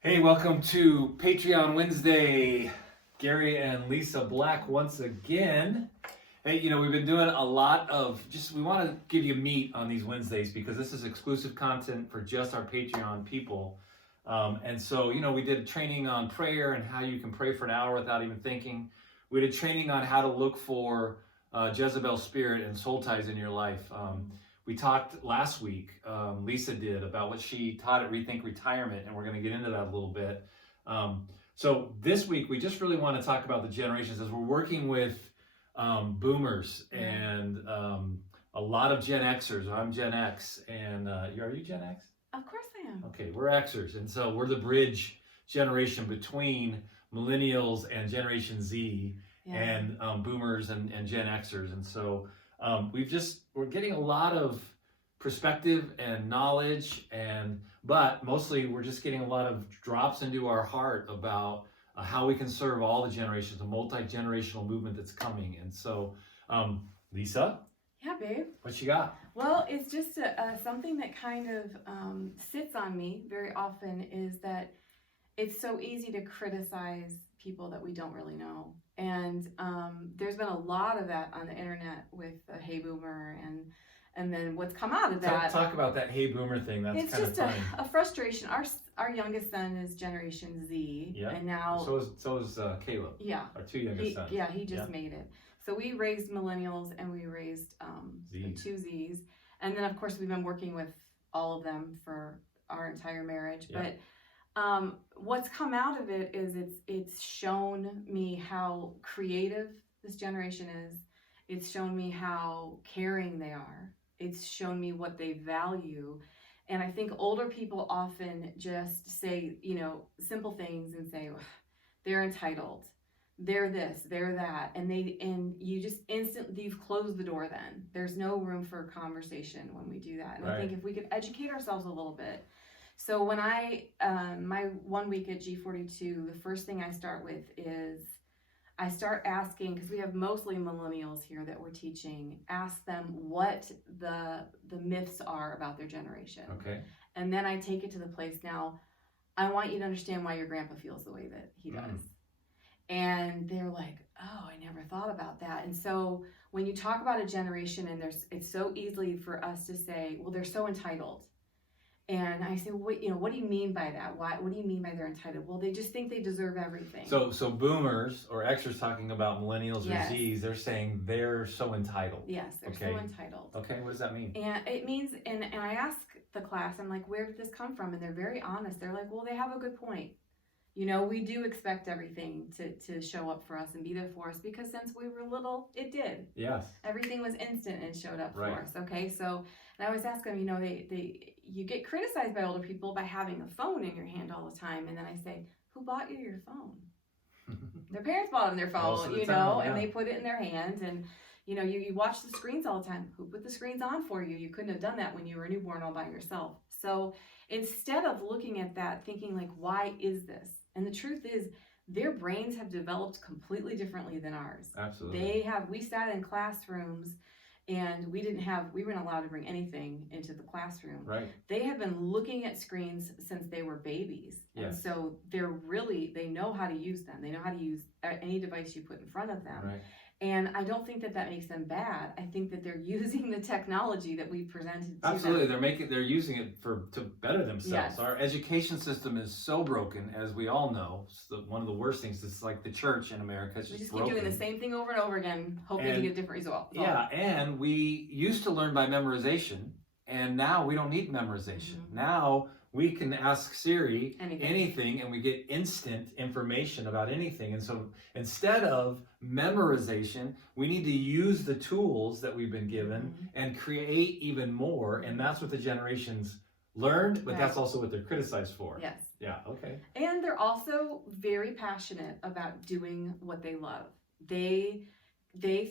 Hey, welcome to Patreon Wednesday. Gary and Lisa Black once again. Hey, we've been doing a lot of we want to give you meat on these Wednesdays because this is exclusive content for just our Patreon people. And so, we did training on prayer and how you can pray for an hour without even thinking. We did training on how to look for Jezebel's spirit and soul ties in your life. We talked last week, Lisa did, about what she taught at Rethink Retirement, and we're going to get into that a little bit. So this week, we just really want to talk about the generations as we're working with boomers and a lot of Gen Xers. I'm Gen X, and are you Gen X? Of course I am. Okay, we're Xers, and so we're the bridge generation between millennials and Generation Z and boomers and Gen Xers, and so we're getting a lot of perspective and knowledge, but mostly we're just getting a lot of drops into our heart about how we can serve all the generations, the multi-generational movement that's coming. And so, Lisa? Yeah, babe. What you got? Well, it's just something that kind of sits on me very often is that it's so easy to criticize people that we don't really know. And there's been a lot of that on the internet with Hey Boomer and then what's come out of that. Talk about that Hey Boomer thing. That's it's kind just of funny. a frustration. Our youngest son is Generation Z. Yeah. And now so is Caleb. Yeah. Our two youngest sons. Yeah, he just made it. So we raised millennials and we raised two Zs. And then, of course, we've been working with all of them for our entire marriage. Yeah. But what's come out of it is it's shown me how creative this generation is. It's shown me how caring they are. It's shown me what they value. And I think older people often just say, simple things and say, they're entitled. They're this, they're that, and you just instantly, you've closed the door. Then there's no room for conversation when we do that. And Right. I think if we could educate ourselves a little bit. So when I my 1 week at G42, the first thing I start with is I start asking, because we have mostly millennials here that we're teaching, ask them what the myths are about their generation. Okay. And then I take it to the place now. I want you to understand why your grandpa feels the way that he does. And they're like, oh, I never thought about that. And so when you talk about a generation and it's so easily for us to say, well, they're so entitled. And I say, what do you mean by that? What do you mean by they're entitled? Well, they just think they deserve everything. So boomers or Xers talking about millennials or Yes. Zs, they're saying they're so entitled. Yes, they're so entitled. Okay, what does that mean? And it means, and I ask the class, I'm like, where did this come from? And they're very honest. They're like, well, they have a good point. We do expect everything to show up for us and be there for us because since we were little, it did. Yes. Everything was instant and showed up Right. for us. Okay, so and I always ask them, you get criticized by older people by having a phone in your hand all the time, and then I say, who bought you your phone? Their parents bought them their Most phone, of the time, and they put it in their hands, and you watch the screens all the time. Who put the screens on for you? You couldn't have done that when you were a newborn all by yourself. So instead of looking at that, thinking like, why is this? And the truth is, their brains have developed completely differently than ours. Absolutely. We sat in classrooms and we weren't allowed to bring anything into the classroom. Right. They have been looking at screens since they were babies. Yes. And so they know how to use them. They know how to use any device you put in front of them. Right. And I don't think that makes them bad. I think that they're using the technology that we presented to Absolutely, them. they're using it to better themselves. Yes. Our education system is so broken, as we all know. It's one of the worst things. It's like the church in America. It's We just broken. keep doing the same thing over and over again, hoping to get a different result. Yeah, and we used to learn by memorization, and now we don't need memorization. Mm-hmm. Now we can ask Siri anything, and we get instant information about anything. And so instead of memorization, we need to use the tools that we've been given and create even more. And that's what the generations learned, but that's also what they're criticized for. Yes. Yeah, okay. And they're also very passionate about doing what they love. They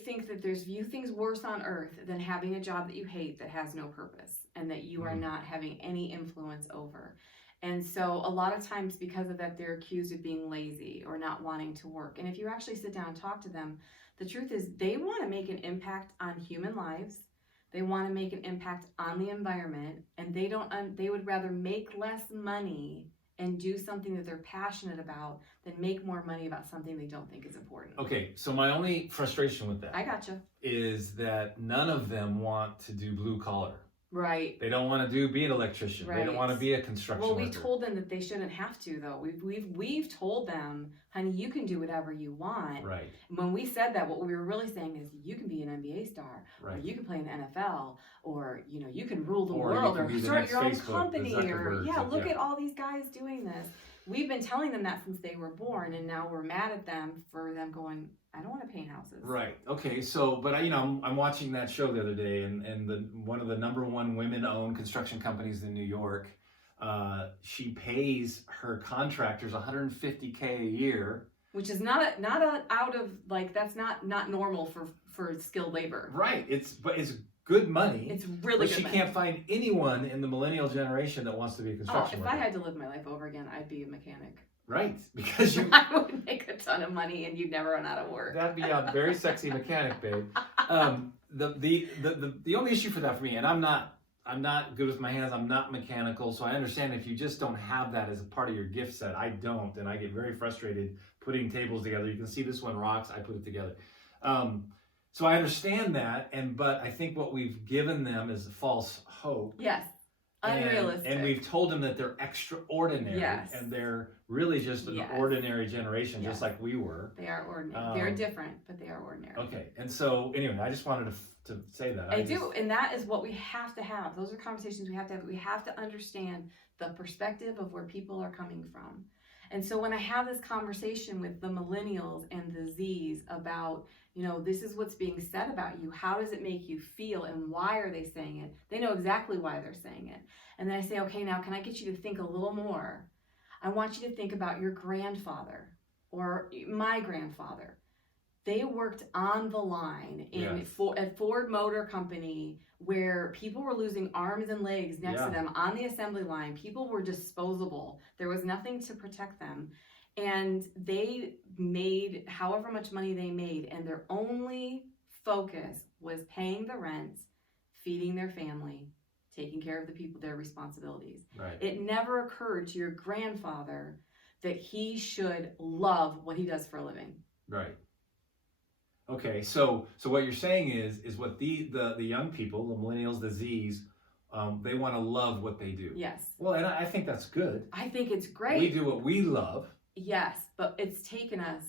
think that there's few things worse on earth than having a job that you hate that has no purpose and that you are not having any influence over. And so a lot of times because of that, they're accused of being lazy or not wanting to work. And if you actually sit down and talk to them, the truth is they want to make an impact on human lives. They want to make an impact on the environment, and they would rather make less money and do something that they're passionate about than make more money about something they don't think is important. Okay, so my only frustration with that I gotcha. is that none of them want to do blue collar. Right. They don't want to be an electrician. They don't Right. want to be a construction Well, we worker. told them that they shouldn't have to, though. We've told them, honey, you can do whatever you want. Right, When we said that, what we were really saying is you can be an NBA star, or right. you can play in the NFL, or you can rule the Or you world, can or be the start next your own Facebook, the company, or Zuckerbergs, look yeah. at all these guys doing this. We've been telling them that since they were born, and now we're mad at them for them going, I don't want to paint houses. Right. Okay. So, but I'm watching that show the other day, and one of the number one women-owned construction companies in New York, she pays her contractors $150K a year. Which is not out of, like, that's not normal for skilled labor. Right. It's good money. It's really But good she money. can't find anyone in the millennial generation that wants to be a Oh, construction if worker. I had to live my life over again, I'd be a mechanic. Right. Because you I would make a ton of money and you'd never run out of work. that'd be a very sexy mechanic, babe. The only issue for that for me, and I'm not good with my hands. I'm not mechanical, so I understand if you just don't have that as a part of your gift set. I don't, and I get very frustrated putting tables together. You can see this one rocks. I put it together. So I understand that, but I think what we've given them is false hope. Yes. Unrealistic. And we've told them that they're extraordinary, Yes. and they're really just an Yes. ordinary generation, Yes. just like we were. They are ordinary. They're different, but they are ordinary. Okay, and so anyway, I just wanted to say that. I do, and that is what we have to have. Those are conversations we have to have. We have to understand the perspective of where people are coming from. And so when I have this conversation with the millennials and the Zs about, this is what's being said about you, how does it make you feel, and why are they saying it? They know exactly why they're saying it. And then I say, okay, now can I get you to think a little more? I want you to think about your grandfather or my grandfather. They worked on the line at Ford Motor Company, where people were losing arms and legs next to them on the assembly line. People were disposable. There was nothing to protect them. And they made however much money they made, and their only focus was paying the rent, feeding their family, taking care of the people, their responsibilities. Right. It never occurred to your grandfather that he should love what he does for a living. Right. Okay, so what you're saying is what the young people, the millennials, the Zs, they want to love what they do. Yes. Well, and I think that's good. I think it's great. We do what we love. Yes, but it's taken us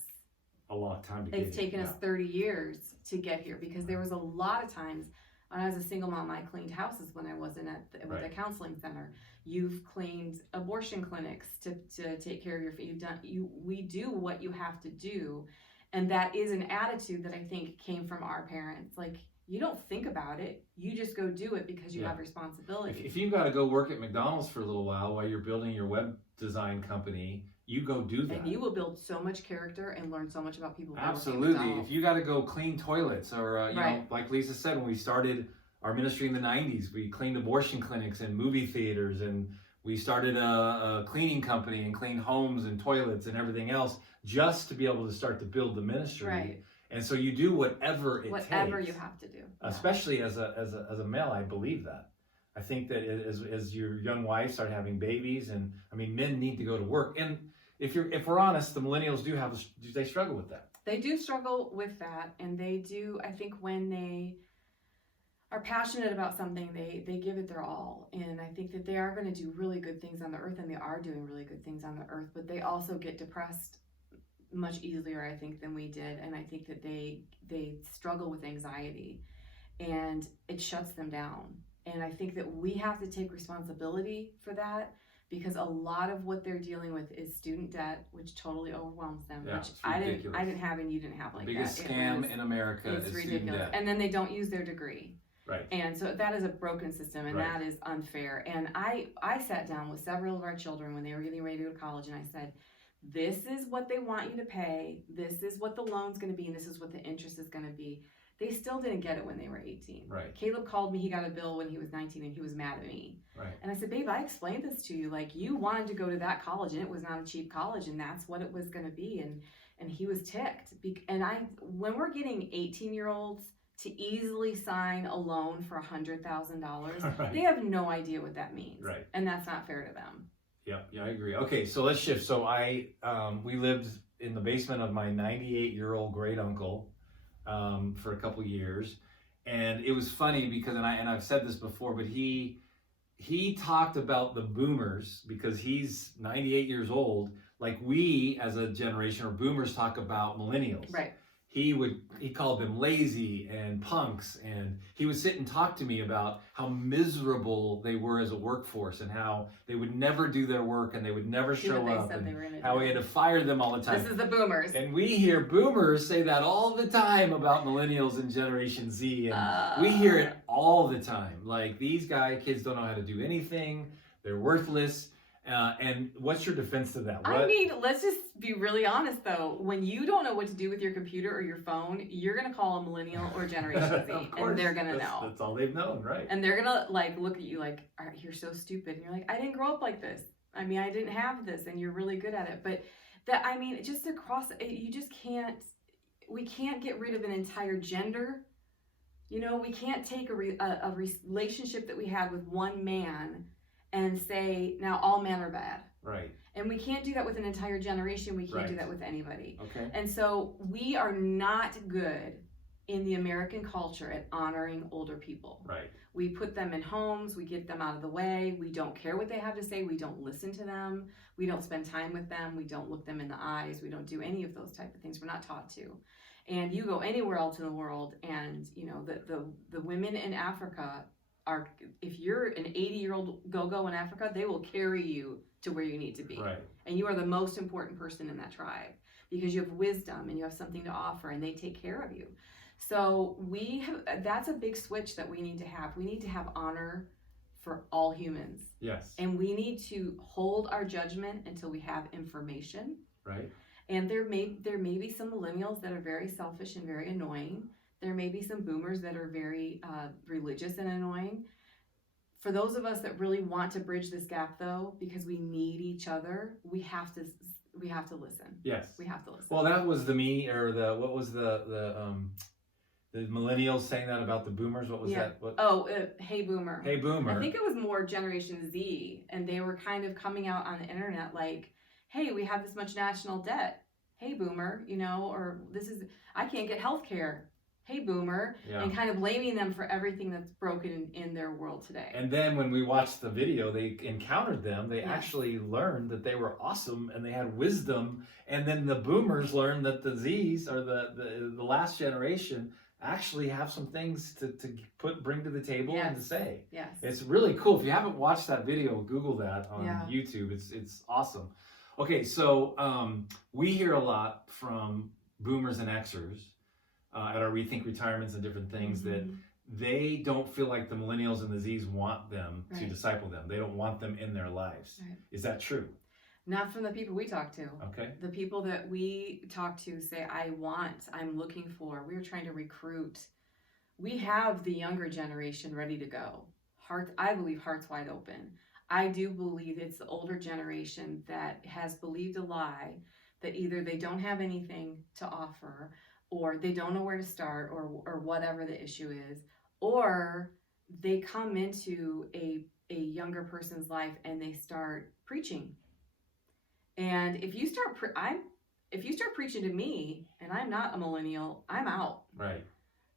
A long time to get It's taken us 30 years to get here, because there was a lot of times when I was a single mom, I cleaned houses when I wasn't with a counseling center. You've cleaned abortion clinics to take care of we do what you have to do. And that is an attitude that I think came from our parents. Like, you don't think about it. You just go do it because you have responsibility. If you've got to go work at McDonald's for a little while you're building your web design company, you go do that. And you will build so much character and learn so much about people. Absolutely. If you got to go clean toilets, or you know, like Lisa said, when we started our ministry in the 90s, we cleaned abortion clinics and movie theaters, and we started a cleaning company and cleaned homes and toilets and everything else just to be able to start to build the ministry. Right. And so you do whatever it takes. Whatever you have to do. Especially as a male, I believe that. I think that as your young wife start having babies, and I mean, men need to go to work. And if we're honest, the millennials they struggle with that. They do struggle with that, and they do. I think when they are passionate about something, they give it their all, and I think that they are going to do really good things on the earth, and they are doing really good things on the earth. But they also get depressed much easier, I think, than we did, and I think that they struggle with anxiety, and it shuts them down. And I think that we have to take responsibility for that, because a lot of what they're dealing with is student debt, which totally overwhelms them. Yeah, which it's I ridiculous. didn't have, and you didn't have like The biggest that. scam in America It's is ridiculous. student debt. And then they don't use their degree. Right. And so that is a broken system, and that is unfair. And I sat down with several of our children when they were getting ready to go to college, and I said, this is what they want you to pay, this is what the loan's going to be, and this is what the interest is going to be. They still didn't get it when they were 18. Right. Caleb called me, he got a bill when he was 19, and he was mad at me. Right. And I said, babe, I explained this to you. Like, you wanted to go to that college, and it was not a cheap college, and that's what it was going to be. And he was ticked. And when we're getting 18-year-olds to easily sign a loan for $100,000, they have no idea what that means. Right. And that's not fair to them. Yeah, I agree. Okay, so let's shift. So we lived in the basement of my 98-year-old great uncle for a couple years, and it was funny because, and I've said this before, but he talked about the boomers because he's 98 years old, like we as a generation or boomers talk about millennials. Right. He called them lazy and punks, and he would sit and talk to me about how miserable they were as a workforce and how they would never do their work and they would never show up, and how we had to fire them all the time. This is the boomers. And we hear boomers say that all the time about millennials and Generation Z, and we hear it all the time. Like, these kids don't know how to do anything, they're worthless. And what's your defense to that? I mean, let's just be really honest though. When you don't know what to do with your computer or your phone, you're gonna call a millennial or Generation Z, and they're gonna know. That's all they've known, right? And they're gonna like look at you like, "You're so stupid," and you're like, "I didn't grow up like this. I mean, I didn't have this, and you're really good at it." But that, I mean, just across, you just can't. We can't get rid of an entire gender. You know, we can't take a relationship that we had with one man and say now all men are bad. Right. And we can't do that with an entire generation. We can't do Right. that with anybody. Okay. And so we are not good in the American culture at honoring older people. Right. We put them in homes, we get them out of the way, we don't care what they have to say, we don't listen to them, we don't spend time with them, we don't look them in the eyes, we don't do any of those type of things. We're not taught to. And you go anywhere else in the world, and you know the women in Africa are, if you're an 80-year-old go-go in Africa, they will carry you to where you need to be. Right. And you are the most important person in that tribe because you have wisdom and you have something to offer, and they take care of you. So that's a big switch that we need to have. We need to have honor for all humans. Yes. And we need to hold our judgment until we have information. Right. And there may be some millennials that are very selfish and very annoying. There may be some boomers that are very religious and annoying. For those of us that really want to bridge this gap, though, because we need each other, we have to listen. Yes. We have to listen. Well, that was what was the millennials saying that about the boomers? What was that? Hey Boomer. Hey Boomer. I think it was more Generation Z, and they were kind of coming out on the internet like, hey, we have this much national debt. Hey Boomer, you know, or I can't get health care. Hey Boomer, and kind of blaming them for everything that's broken in their world today. And then when we watched the video, they encountered them. They actually learned that they were awesome and they had wisdom. And then the boomers learned that the Z's, or the last generation, actually have some things to bring to the table and to say. Yes. It's really cool. If you haven't watched that video, Google that on YouTube. It's awesome. Okay, so we hear a lot from boomers and Xers at our Rethink Retirements and different things that they don't feel like the millennials and the Z's want them to disciple them. They don't want them in their lives. Right. Is that true? Not from the people we talk to. Okay. The people that we talk to say, I'm looking for, we're trying to recruit. We have the younger generation ready to go. I believe hearts wide open. I do believe it's the older generation that has believed a lie that either they don't have anything to offer, or they don't know where to start, or whatever the issue is, or they come into a younger person's life and they start preaching. And if you start preaching to me and I'm not a millennial, I'm out. Right.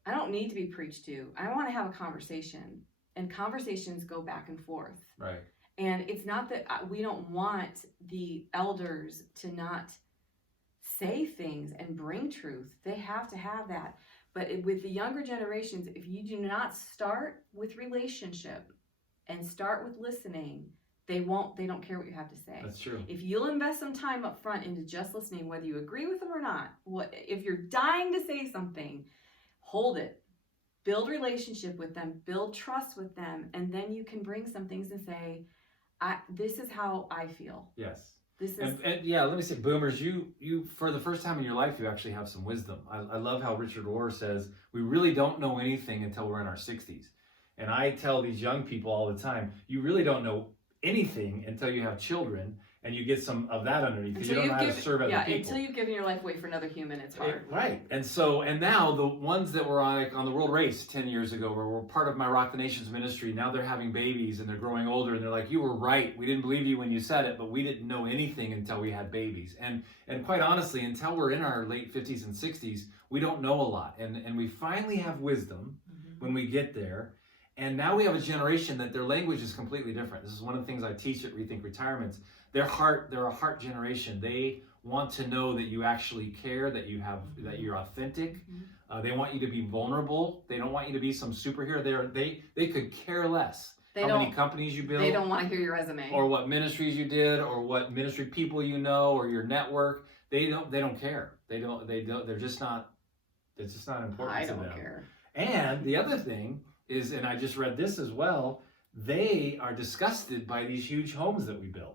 I don't need to be preached to. I want to have a conversation, and conversations go back and forth. Right. And it's not that we don't want the elders to not say things and bring truth. They have to have that. But with the younger generations, if you do not start with relationship and start with listening, they don't care what you have to say. That's true. If you'll invest some time up front into just listening, whether you agree with them or not, if you're dying to say something, hold it. Build relationship with them, build trust with them, and then you can bring some things and say, this is how I feel. Yes. This is and let me say, boomers, you for the first time in your life, you actually have some wisdom. I love how Richard Rohr says, we really don't know anything until we're in our 60s. And I tell these young people all the time, you really don't know anything until you have children. and you get some of that underneath because you Until don't know how you've to serve other yeah, people. until you've given your life away for another human, it's hard. Right. And now the ones that were on the world race 10 years ago were part of my Rock the Nations ministry. Now they're having babies and they're growing older and they're like, you were right. We didn't believe you when you said it, but we didn't know anything until we had babies. And quite honestly, until we're in our late 50s and 60s, we don't know a lot. And we finally have wisdom when we get there. And now we have a generation that their language is completely different. This is one of the things I teach at Rethink Retirements. They're a heart generation. They want to know that you actually care, that you're authentic. They want you to be vulnerable. They don't want you to be some superhero. They could care less how many companies you build. They don't want to hear your resume. Or what ministries you did, or what ministry people you know, or your network. They don't care. They're just not important to them. I don't care. And the other thing is, and I just read this as well, they are disgusted by these huge homes that we build.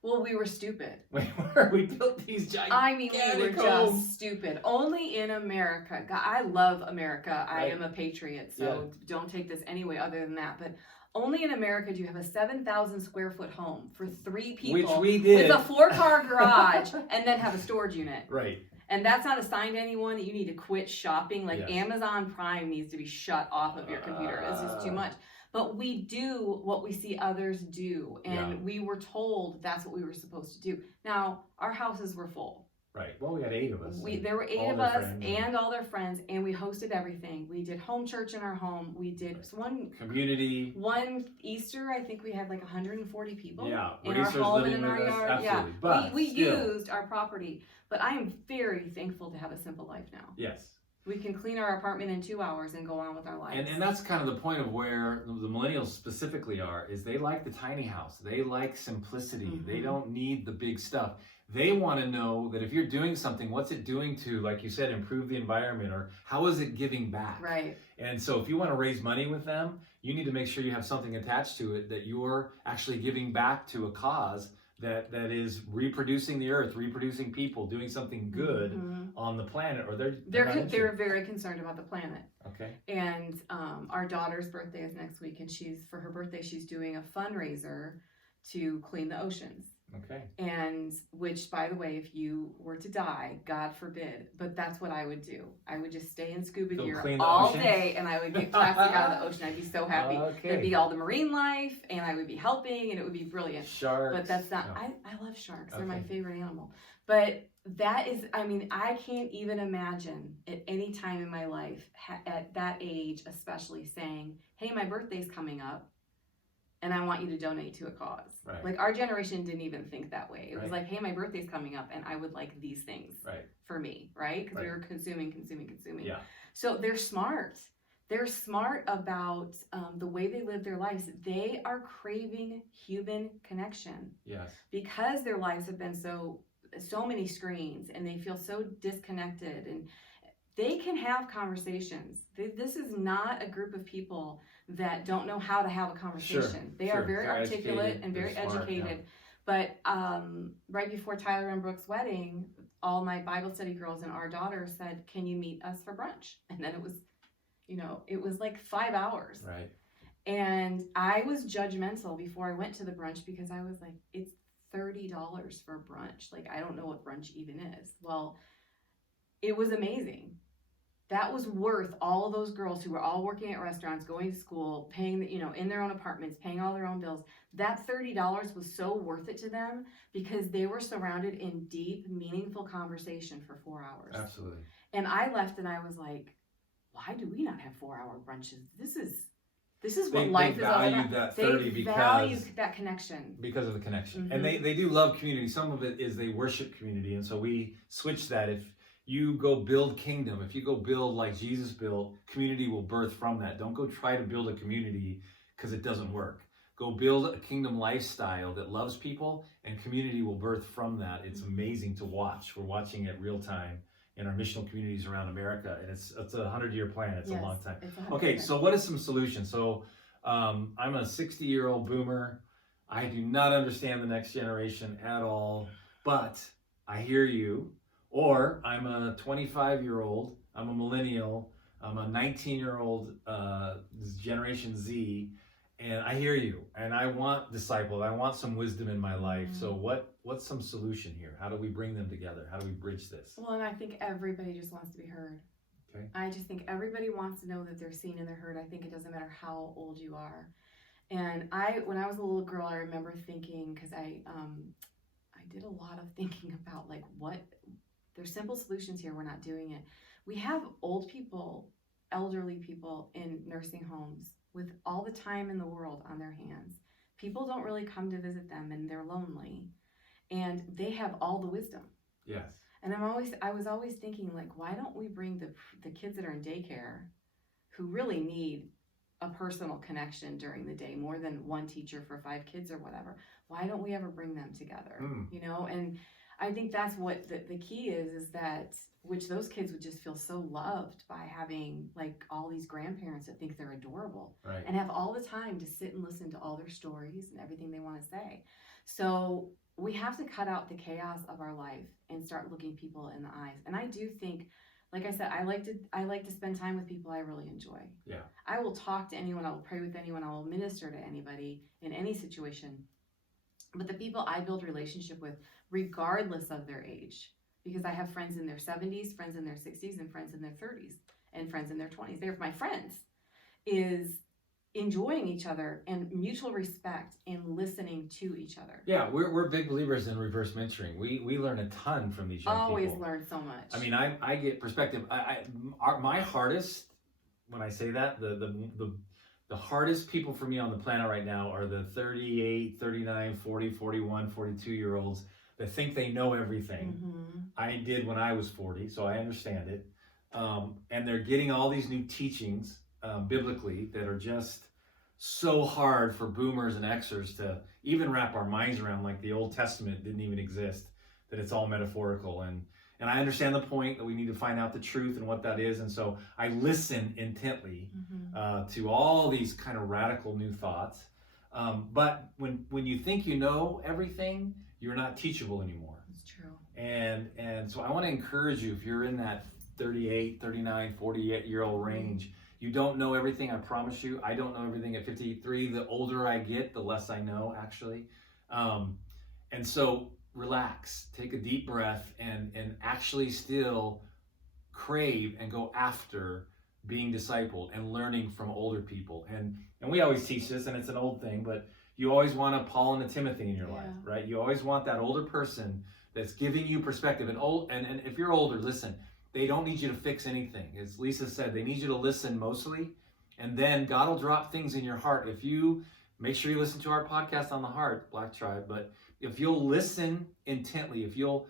Well, we were stupid. We built these gigantic we were homes. just stupid. Only in America. God, I love America. I am a patriot, so don't take this any way other than that. But only in America do you have a 7,000 square foot home for 3 people, which we did, with a 4-car garage, and then have a storage unit. Right. And that's not a sign to anyone. You need to quit shopping. Like Amazon Prime needs to be shut off of your computer. It's just too much. But we do what we see others do. And we were told that's what we were supposed to do. Now, our houses were full. Right. Well, we had 8 of us. There were 8 of us and all their friends, and we hosted everything. We did home church in our home. We did one community. One Easter, I think we had like 140 people. Yeah. In our home and in our yard. Absolutely. Yeah. But we used our property. But I am very thankful to have a simple life now. Yes. We can clean our apartment in 2 hours and go on with our lives. And that's kind of the point of where the millennials specifically are, is they like the tiny house. They like simplicity. They don't need the big stuff. They want to know that if you're doing something, what's it doing to, like you said, improve the environment, or how is it giving back? Right. And so if you want to raise money with them, you need to make sure you have something attached to it that you're actually giving back to a cause that is reproducing the earth, reproducing people, doing something good on the planet, or they're very concerned about the planet. Okay. And our daughter's birthday is next week, and for her birthday she's doing a fundraiser to clean the oceans. Okay. And which, by the way, if you were to die, God forbid, but that's what I would do. I would just stay in scuba gear all day, and I would get plastic out of the ocean. I'd be so happy. There'd be all the marine life, and I would be helping, and it would be brilliant. Sharks. But that's not, I love sharks. They're my favorite animal. But that is, I can't even imagine at any time in my life, at that age especially, saying, hey, my birthday's coming up, and I want you to donate to a cause. Right. Like, our generation didn't even think that way. It was like, hey, my birthday's coming up, and I would like these things for me, right? Because we were consuming. Yeah. So they're smart. They're smart about the way they live their lives. They are craving human connection. Yes. Because their lives have been so many screens, and they feel so disconnected, and they can have conversations. This is not a group of people that don't know how to have a conversation. They are very articulate and very educated. But right before Tyler and Brooke's wedding, all my Bible study girls and our daughter said, can you meet us for brunch? And then it was like 5 hours. Right. And I was judgmental before I went to the brunch, because I was like, it's $30 for brunch. Like, I don't know what brunch even is. Well, it was amazing. That was worth all of those girls who were all working at restaurants, going to school, paying, in their own apartments, paying all their own bills. That $30 was so worth it to them, because they were surrounded in deep, meaningful conversation for 4 hours. Absolutely. And I left and I was like, why do we not have 4-hour brunches? This is what life is all about. They value that 30 because value that connection. Because of the connection. And they do love community. Some of it is they worship community. And so we switch that. If you go build kingdom, if you go build like Jesus built, community will birth from that. Don't go try to build a community because it doesn't work. Go build a kingdom lifestyle that loves people, and community will birth from that. It's amazing to watch. We're watching it real time in our missional communities around America, and it's a 100-year plan. It's a long time. Okay, so what is some solutions? So I'm a 60-year-old boomer. I do not understand the next generation at all, but I hear you. Or I'm a 25-year-old, I'm a millennial, I'm a 19-year-old Generation Z, And I hear you, and I want disciple. I want some wisdom in my life. So what's some solution here? How do we bring them together? How do we bridge this? Well, and I think everybody just wants to be heard. Okay. I just think everybody wants to know that they're seen and they're heard. I think it doesn't matter how old you are. And when I was a little girl, I remember thinking, because I did a lot of thinking about like there's simple solutions here. We're not doing it. We have old people, elderly people in nursing homes with all the time in the world on their hands. People don't really come to visit them, and they're lonely, and they have all the wisdom. Yes. And I was always thinking, like, why don't we bring the kids that are in daycare who really need a personal connection during the day, more than one teacher for 5 kids or whatever? Why don't we ever bring them together? You know, and I think that's what the key is that which those kids would just feel so loved by having like all these grandparents that think they're adorable, right, and have all the time to sit and listen to all their stories and everything they want to say. So we have to cut out the chaos of our life and start looking people in the eyes. And I do think, like I said, I like to spend time with people I really enjoy. Yeah. I will talk to anyone, I will pray with anyone, I will minister to anybody in any situation. But the people I build relationship with, regardless of their age, because I have friends in their 70s, friends in their 60s, and friends in their 30s, and friends in their 20s. They're my friends, is enjoying each other and mutual respect and listening to each other. Yeah, we're big believers in reverse mentoring. We learn a ton from these young Always people. learn so much. I mean, I get perspective. My hardest, when I say that, the hardest people for me on the planet right now are the 38, 39, 40, 41, 42-year-olds that think they know everything. I did when I was 40, so I understand it. And they're getting all these new teachings biblically that are just so hard for boomers and Xers to even wrap our minds around, like the Old Testament didn't even exist, that it's all metaphorical. And I understand the point that we need to find out the truth and what that is. And so I listen intently to all these kind of radical new thoughts. But when you think you know everything, you're not teachable anymore. It's true. And so I want to encourage you, if you're in that 38, 39, 48-year-old range, you don't know everything, I promise you. I don't know everything at 53. The older I get, the less I know, actually. And so relax, take a deep breath, and actually still crave and go after being discipled and learning from older people. And we always teach this, and it's an old thing, but you always want a Paul and a Timothy in your life, right? You always want that older person that's giving you perspective. And if you're older, listen, they don't need you to fix anything. As Lisa said, they need you to listen mostly, and then God will drop things in your heart. If you make sure you listen to our podcast on the heart, Black Tribe, but if you'll listen intently, if you'll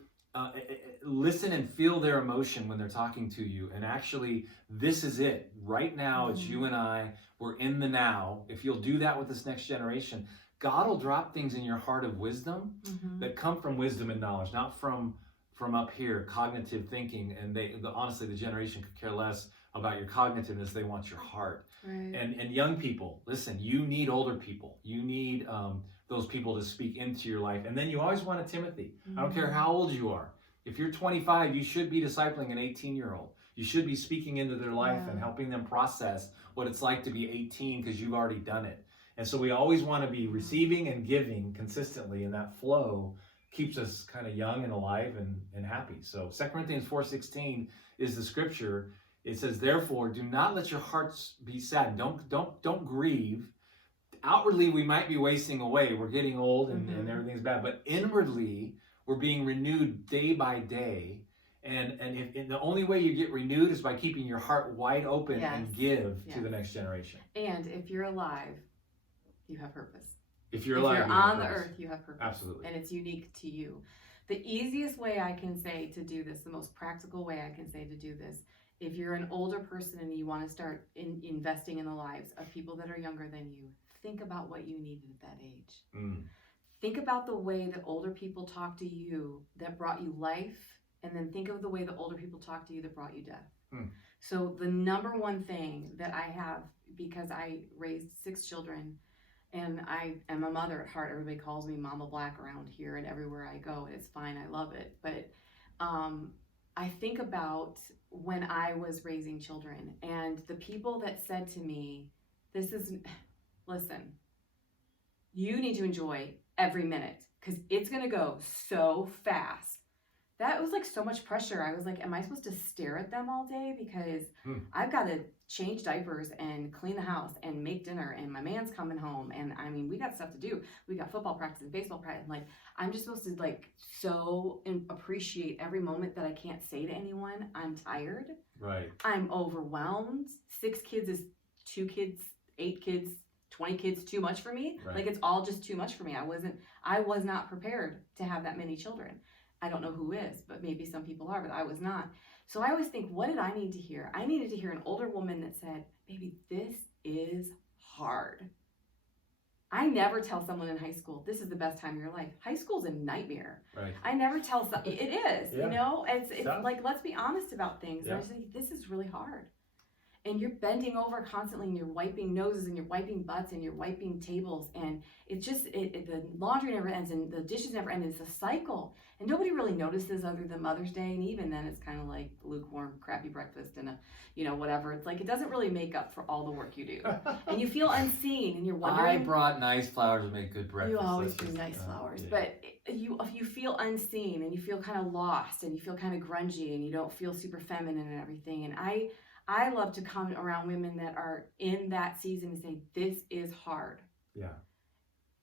listen and feel their emotion when they're talking to you, and actually, this is it. Right now, it's you and I. We're in the now. If you'll do that with this next generation, God will drop things in your heart of wisdom that come from wisdom and knowledge, not from up here, cognitive thinking. And honestly, the generation could care less about your cognitiveness. They want your heart. Right. And young people, listen, you need older people. You need those people to speak into your life. And then you always want a Timothy. I don't care how old you are. If you're 25, you should be discipling an 18-year-old. You should be speaking into their life and helping them process what it's like to be 18, because you've already done it. And so we always want to be receiving and giving consistently, and that flow keeps us kind of young and alive and happy. So 2 Corinthians 4:16 is the scripture. It says, therefore, do not let your hearts be saddened. Don't grieve. Outwardly, we might be wasting away. We're getting old and everything's bad. But inwardly, we're being renewed day by day. And the only way you get renewed is by keeping your heart wide open and give to the next generation. And if you're alive, you have purpose. If you're alive, you're on the earth, you have purpose. Absolutely. And it's unique to you. The easiest way I can say to do this, the most practical way I can say to do this, if you're an older person and you want to start investing in the lives of people that are younger than you, think about what you needed at that age. Think about the way that older people talk to you that brought you life, and then think of the way the older people talk to you that brought you death. So the number one thing that I have, because I raised 6 children, and I am a mother at heart. Everybody calls me Mama Black around here and everywhere I go. It's fine. I love it. But I think about when I was raising children and the people that said to me, listen, you need to enjoy every minute because it's going to go so fast. That was like so much pressure. I was like, am I supposed to stare at them all day? Because I've got to change diapers and clean the house and make dinner, and my man's coming home. And I mean, we got stuff to do. We got football practice and baseball practice. Like, I'm just supposed to like so appreciate every moment that I can't say to anyone, I'm tired. Right. I'm overwhelmed. 6 kids is 2 kids, 8 kids, 20 kids too much for me. Right. Like, it's all just too much for me. I was not prepared to have that many children. I don't know who is, but maybe some people are, but I was not. So I always think, what did I need to hear? I needed to hear an older woman that said, baby, this is hard. I never tell someone in high school, this is the best time of your life. High school's a nightmare. Right. I never tell it is, Yeah. you know, it's Yeah. like, let's be honest about things. Yeah. I just think this is really hard. And you're bending over constantly and you're wiping noses and you're wiping butts and you're wiping tables. And it's just, the laundry never ends and the dishes never end. It's a cycle. And nobody really notices other than Mother's Day. And even then it's kind of like lukewarm, crappy breakfast and whatever. It's like, it doesn't really make up for all the work you do. And you feel unseen and you're wondering. I brought nice flowers to make good breakfast. You always Let's bring just, nice flowers, yeah. but you feel unseen and you feel kind of lost and you feel kind of grungy and you don't feel super feminine and everything. And I love to come around women that are in that season and say, this is hard. Yeah.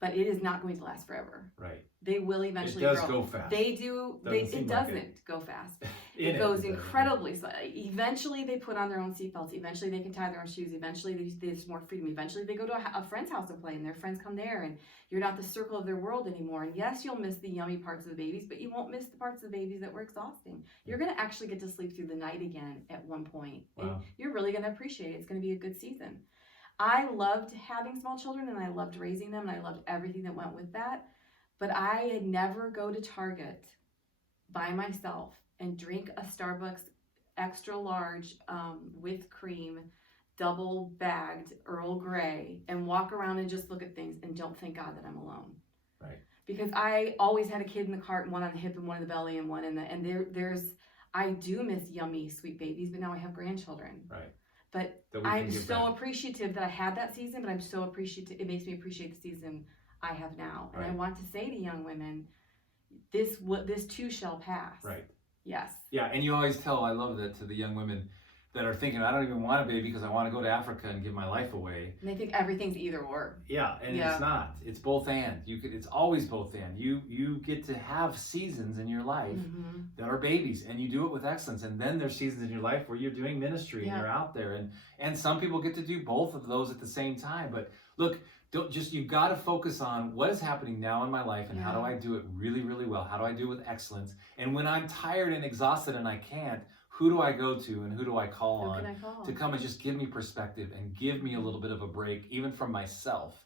But it is not going to last forever. Right. They will eventually It does grow. go fast. They do. It doesn't go fast. It goes incredibly slow. Eventually they put on their own seatbelts. Eventually they can tie their own shoes. Eventually there's more freedom. Eventually they go to a friend's house and play and their friends come there and you're not the circle of their world anymore. And yes, you'll miss the yummy parts of the babies, but you won't miss the parts of the babies that were exhausting. You're going to actually get to sleep through the night again at one point. Wow. And you're really going to appreciate it. It's going to be a good season. I loved having small children and I loved raising them and I loved everything that went with that. But I had never go to Target by myself and drink a Starbucks extra large with cream, double bagged Earl Grey and walk around and just look at things and don't thank God that I'm alone. Right. Because I always had a kid in the cart, one on the hip and one in the belly and one in the, and I do miss yummy sweet babies, but now I have grandchildren. Right. But I'm so appreciative that I had that season, but I'm so appreciative. It makes me appreciate the season I have now. And right. I want to say to young women, this too shall pass. Right. Yes. Yeah, and you always tell, I love that, to the young women that are thinking, I don't even want a baby because I want to go to Africa and give my life away. And they think everything's either or. Yeah, and it's not. It's both and. It's always both and. You get to have seasons in your life that are babies, and you do it with excellence. And then there's seasons in your life where you're doing ministry and you're out there. And some people get to do both of those at the same time. But look, you've got to focus on what is happening now in my life and how do I do it really, really well? How do I do it with excellence? And when I'm tired and exhausted and I can't, who do I go to and who do I call on to come and just give me perspective and give me a little bit of a break, even from myself?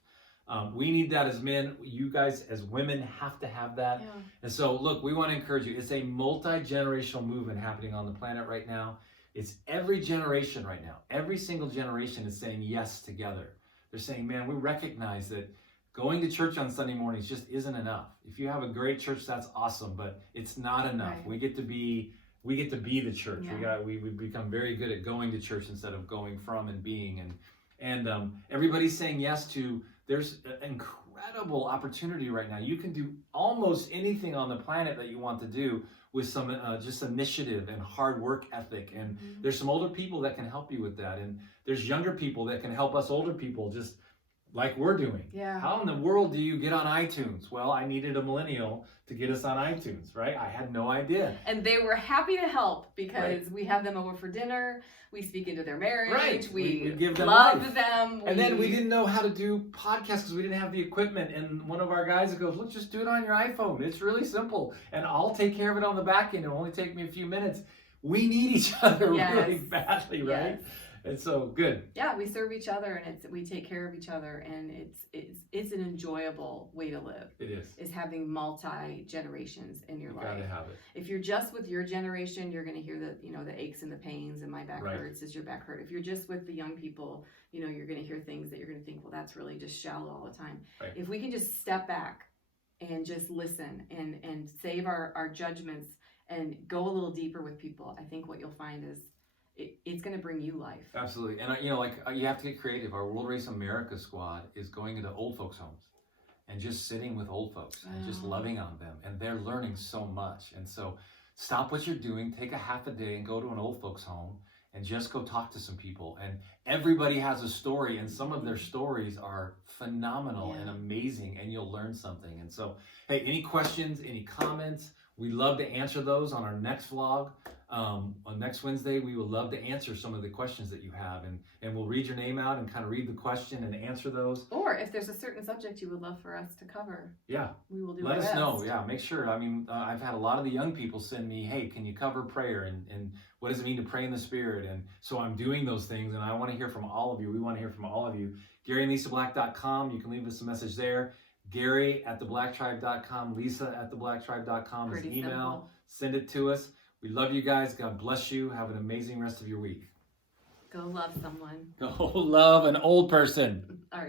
We need that as men. You guys as women have to have that. Yeah. And so, look, we want to encourage you. It's a multi-generational movement happening on the planet right now. It's every generation right now. Every single generation is saying yes together. They're saying, man, we recognize that going to church on Sunday mornings just isn't enough. If you have a great church, that's awesome, but it's not enough. Right. We get to be the church. Yeah. We become very good at going to church instead of going from and being. And everybody's saying yes to, there's an incredible opportunity right now. You can do almost anything on the planet that you want to do with some just initiative and hard work ethic. And there's some older people that can help you with that. And there's younger people that can help us older people just like we're doing. Yeah. How in the world do you get on iTunes? Well, I needed a millennial to get us on iTunes, right? I had no idea. And they were happy to help because we have them over for dinner. We speak into their marriage. Right. We give them love life. them. And then we didn't know how to do podcasts because we didn't have the equipment. And one of our guys goes, look, just do it on your iPhone. It's really simple. And I'll take care of it on the back end. It'll only take me a few minutes. We need each other really badly, right? Yes. And so good. Yeah, we serve each other and we take care of each other, and it's an enjoyable way to live. It is. Is having multi-generations in your life. You gotta have it. If you're just with your generation, you're gonna hear the aches and the pains, and my back hurts. Is your back hurt? If you're just with the young people, you're gonna hear things that you're gonna think, well, that's really just shallow all the time. Right. If we can just step back and just listen and save our judgments and go a little deeper with people, I think what you'll find is it's going to bring you life. Absolutely. And you have to get creative. Our World Race America squad is going into old folks homes and just sitting with old folks and just loving on them, and they're learning so much. And so stop what you're doing, take a half a day and go to an old folks home and just go talk to some people. And everybody has a story, and some of their stories are phenomenal and amazing, and you'll learn something. And so, hey, any questions, any comments, we love to answer those on our next vlog. On next Wednesday, we would love to answer some of the questions that you have, and we'll read your name out and kind of read the question and answer those. Or if there's a certain subject you would love for us to cover, we will do Let our us best. know. Yeah, make sure. I mean, I've had a lot of the young people send me, hey, can you cover prayer, and what does it mean to pray in the Spirit? And so I'm doing those things, and I want to hear from all of you. We want to hear from all of you. GaryandLisaBlack.com. You can leave us a message there. Gary@theblacktribe.com. Lisa@theblacktribe.com is email. Simple. Send it to us. We love you guys. God bless you. Have an amazing rest of your week. Go love someone. Go love an old person. All right.